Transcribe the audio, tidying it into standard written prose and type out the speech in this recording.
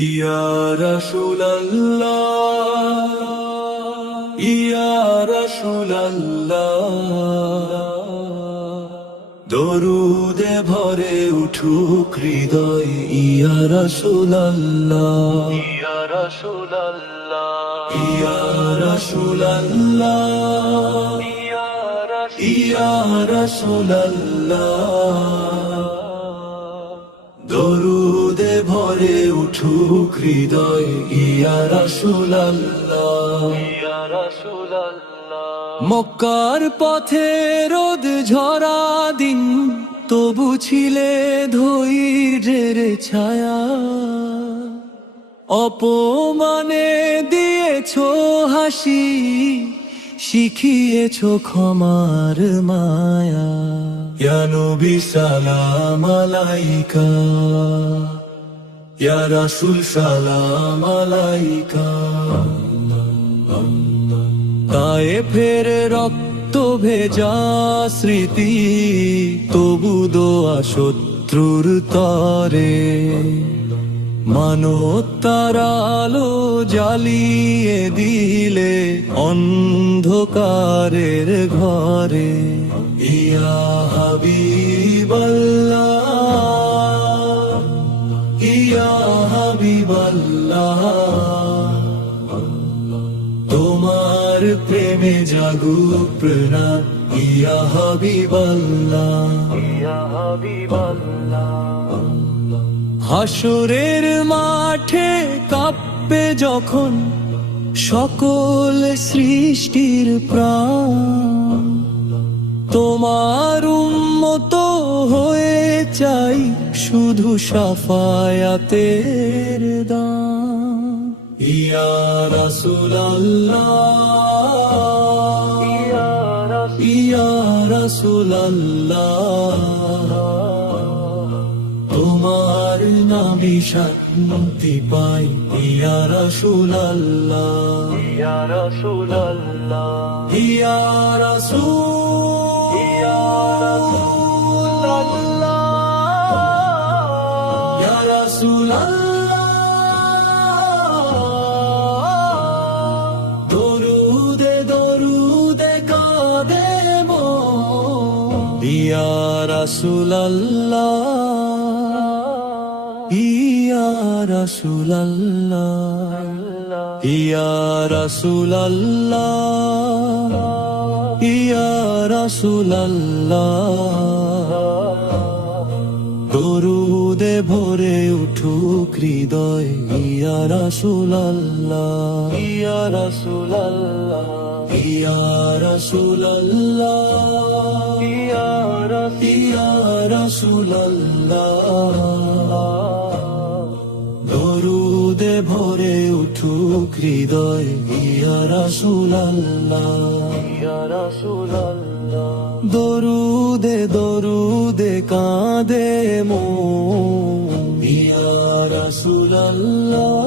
ইয়া রাসূলাল্লাহ, ইয়া রাসূলাল্লাহ, দরুদে ভরে উঠুক হৃদয়। ইয়া রাসূলাল্লাহ, ইয়া রাসূলাল্লাহ, ইয়া রাসূলাল্লাহ, ইয়া রাসূলাল্লাহ, দরুদে ভরে উঠুক হৃদয়। ইয়া রাসূলাল্লাহ, ইয়া রাসূলাল্লাহ, মক্কার পথে রোদ ঝরা দিন, তবু ছিলে ধৈর্যের ছায়া। অপমানে দিয়েছো হাসি, শিখিয়েছো ক্ষমার মায়া। ইয়া নবী সালাম আলাইকা, ইয়া রাসূল সালাম আলাইকা। তায়েফের রক্ত ভেজা স্মৃতি, তবু দোয়া শত্রুর তরে। মানবতার আলো জ্বালিয়ে দিলে অন্ধকারের ঘরে। ইয়া হাবিবাল্লাহ, ইয়া হাবিবাল্লাহ, তোমার প্রেমে জাগুক প্রাণ। ইয়া হাবিবাল্লাহ, ইয়া হাবিবাল্লাহ, হাসরের মাঠে কাঁপবে যখন সকল সৃষ্টির প্রাণ। তোমার উম্মত হয়ে চাই শুধু শাফায়াতের দান। ইয়া রাসূলাল্লাহ, ইয়া রাসূলাল্লাহ, তোমার নামে শান্তি পাই। ইয়া রাসূলাল্লাহ, ইয়া রাসূলাল্লাহ, ইয়া রাসূলাল্লাহ, ইয়া রাসূলাল্লাহ, দরুদে দরুদে কাঁদে মন। ইয়া রাসূলাল্লাহ, ইয়া রাসূলাল্লাহ, ইয়া রাসূলাল্লাহ, ইয়া রাসূলাল্লাহ, দরুদে ভরে উঠুক হৃদয়। ইয়া রাসূলাল্লাহ, ইয়া রাসূলাল্লাহ, ইয়া রাসূলাল্লাহ, ইয়া রাসূলাল্লাহ, দরুদে ভরে উঠুক হৃদয়। ইয়া রাসূলাল্লাহ, ইয়া রাসূলাল্লাহ, দরুদে দরুদে কাঁদে মন। ইয়া রাসূলাল্লাহ,